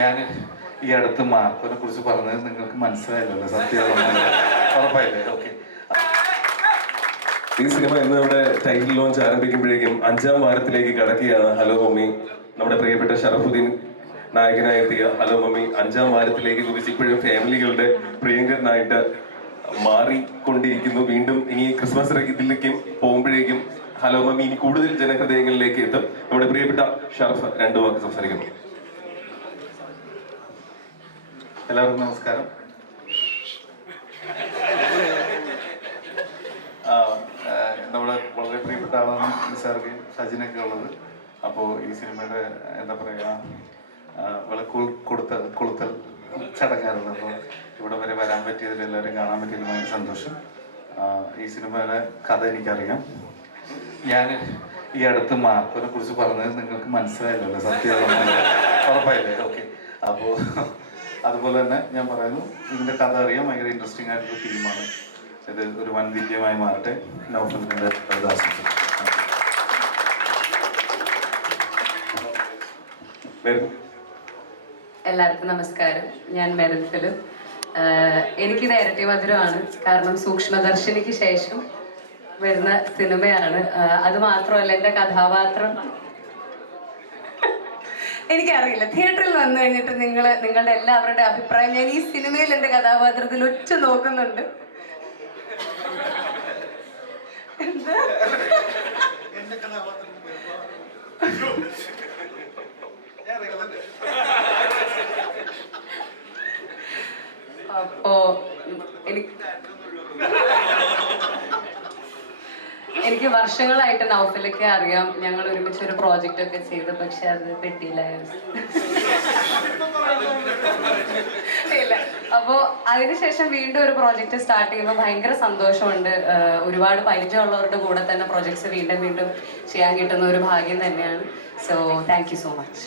ഞാൻ ഈ അടുത്ത് മാർക്കോനെ കുറിച്ച് പറഞ്ഞത് നിങ്ങൾക്ക് മനസ്സിലായല്ലോ? സത്യം ഉറപ്പായില്ലേ? ഓക്കെ. ഈ സിനിമ ഇന്ന് നമ്മുടെ ടൈറ്റിൽ ലോഞ്ച് ആരംഭിക്കുമ്പോഴേക്കും 5ാം വാരത്തിലേക്ക് കടക്കുകയാണ്. ഹലോ മമ്മി, നമ്മുടെ പ്രിയപ്പെട്ട ഷറഫുദ്ദീൻ നായകനായെത്തിയ ഹലോ മമ്മി 5ാം വാരത്തിലേക്ക് കുറിച്ച് ഇപ്പോഴും ഫാമിലികളുടെ പ്രിയങ്കരനായിട്ട് മാറിക്കൊണ്ടിരിക്കുന്നു. വീണ്ടും ഇനി ക്രിസ്മസ് ഇതിലേക്കും പോകുമ്പോഴേക്കും ഹലോ മമ്മി ഇനി കൂടുതൽ ജനഹൃദയങ്ങളിലേക്ക് എത്തും. നമ്മുടെ പ്രിയപ്പെട്ട ഷറഫ് 2 വാക്ക് സംസാരിക്കുന്നു. എല്ലാവർക്കും നമസ്കാരം. നമ്മുടെ വളരെ പ്രിയപ്പെട്ട ആളാണ് നിസാർക്ക് സജിനൊക്കെ ഉള്ളത്. അപ്പോൾ ഈ സിനിമയുടെ എന്താ പറയുക, വിളക്ക് കൊളുത്തൽ ചടങ്ങാറുണ്ട്. അപ്പോൾ ഇവിടെ വരെ വരാൻ പറ്റിയതിൽ എല്ലാവരും കാണാൻ പറ്റിയതിൽ ഭയങ്കര സന്തോഷം. ഈ സിനിമയുടെ കഥ എനിക്കറിയാം. ഞാൻ ഈ അടുത്ത് മാർക്കോനെ കുറിച്ച് പറഞ്ഞത് നിങ്ങൾക്ക് മനസ്സിലായല്ലോ? സത്യം ഉറപ്പായില്ലേ? ഓക്കെ. അപ്പോൾ അതുപോലെ തന്നെ ഞാൻ പറയുന്നു, ഇതിൻ്റെ കഥ അറിയാം. ഭയങ്കര ഇൻട്രസ്റ്റിംഗ് ആയിട്ടുള്ള ഫിലിമാണ് ഇത്. ഒരു വൻ വിജയമായി മാറട്ടെ. നൗഫലിൻ്റെ ആശംസ. എല്ലാവർക്കും നമസ്കാരം. ഞാൻ മെറിൻ ഫിലിപ്പ്. എനിക്കിത് ഇരട്ടി മധുരമാണ്. കാരണം സൂക്ഷ്മദർശിനിക്ക് ശേഷം വരുന്ന സിനിമയാണ്. അത് മാത്രമല്ല, എൻ്റെ കഥാപാത്രം എനിക്കറിയില്ല. തിയേറ്ററിൽ വന്നു കഴിഞ്ഞിട്ട് നിങ്ങളുടെ എല്ലാവരുടെ അഭിപ്രായം ഞാൻ ഈ സിനിമയിൽ എൻ്റെ കഥാപാത്രത്തിൽ ഒറ്റ നോക്കുന്നുണ്ട്. അപ്പോ എനിക്ക് വർഷങ്ങളായിട്ട് നൗഫലൊക്കെ അറിയാം. ഞങ്ങൾ ഒരുമിച്ച് ഒരു പ്രോജക്റ്റ് ഒക്കെ ചെയ്തു, പക്ഷെ അത് പെട്ടിയില്ലായിരുന്നു. ഇല്ല. അപ്പോ അതിനുശേഷം വീണ്ടും ഒരു പ്രോജക്റ്റ് സ്റ്റാർട്ട് ചെയ്യുമ്പോൾ ഭയങ്കര സന്തോഷമുണ്ട്. ഒരുപാട് പരിചയമുള്ളവരുടെ കൂടെ തന്നെ പ്രോജക്ട്സ് വീണ്ടും വീണ്ടും ചെയ്യാൻ കിട്ടുന്ന ഒരു ഭാഗ്യം തന്നെയാണ്. So thank you so much.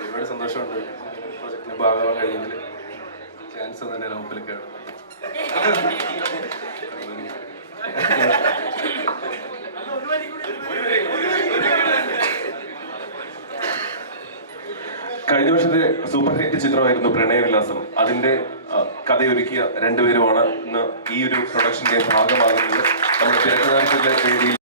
ഒരുപാട് സന്തോഷമുണ്ട് പ്രോജക്റ്റിന് ഭാഗമാകാൻ കഴിയുന്നതിൽ. ചാൻസ് തന്നെ നൗഫലിക്കാണ്. കഴിഞ്ഞ വർഷത്തെ സൂപ്പർ ഹിറ്റ് ചിത്രമായിരുന്നു പ്രണയവിലാസം. അതിന്റെ കഥയൊരുക്കിയ 2 പേരുമാണ് ഇന്ന് ഈ ഒരു പ്രൊഡക്ഷന്റെ ഭാഗമാകുന്നത്. നമ്മുടെ തിരക്കഥാർത്ഥത്തിന്റെ വേദിയിൽ